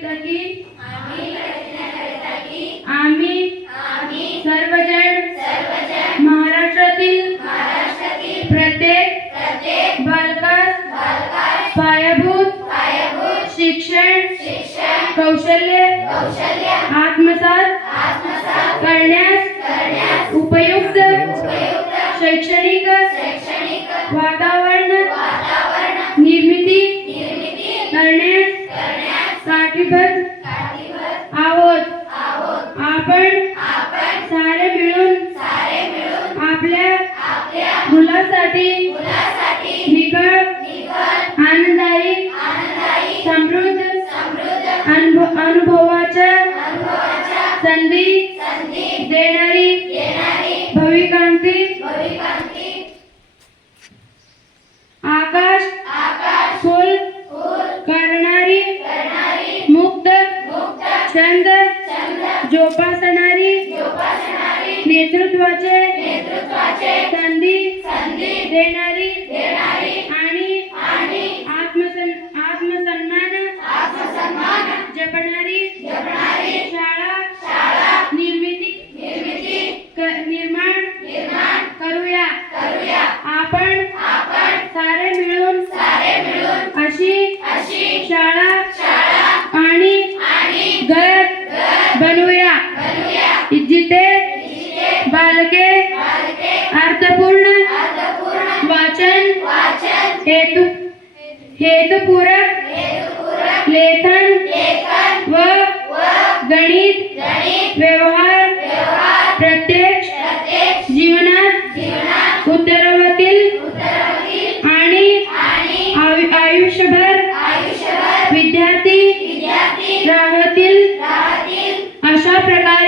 प्रयत्न करीता की आम्ही सर्वजण महाराष्ट्रातील प्रत्येक बालकास पायाभूत शिक्षण कौशल्य आत्मसात करण्यास उपयुक्त शैक्षणिक वातावरण निर्मिती करण्यास काठीबद्ध आहोत। आपण सारे मिळून आपल्या मुलासाठी निखळ आनंददायी समृद्ध अनुभवाच्या संधी देणारी भविकांती आकाश फुल करणारी मुक्त छंद जोपासणारी नेतृत्वाचे संधी देणारी आणि आत्मसन्मान जपणारी शाळा निर्माण करूया। आपण सारे मिळून अशी शाळा आणि घर बनवूया जिथे बालके अर्थपूर्ण वाचन हेतुपूरक लेखन व गणित व्यवहार प्रत्यक्ष जीवनात उतरवतील आणि आयुष्यभर विद्यार्थी राहतील अशा प्रकारे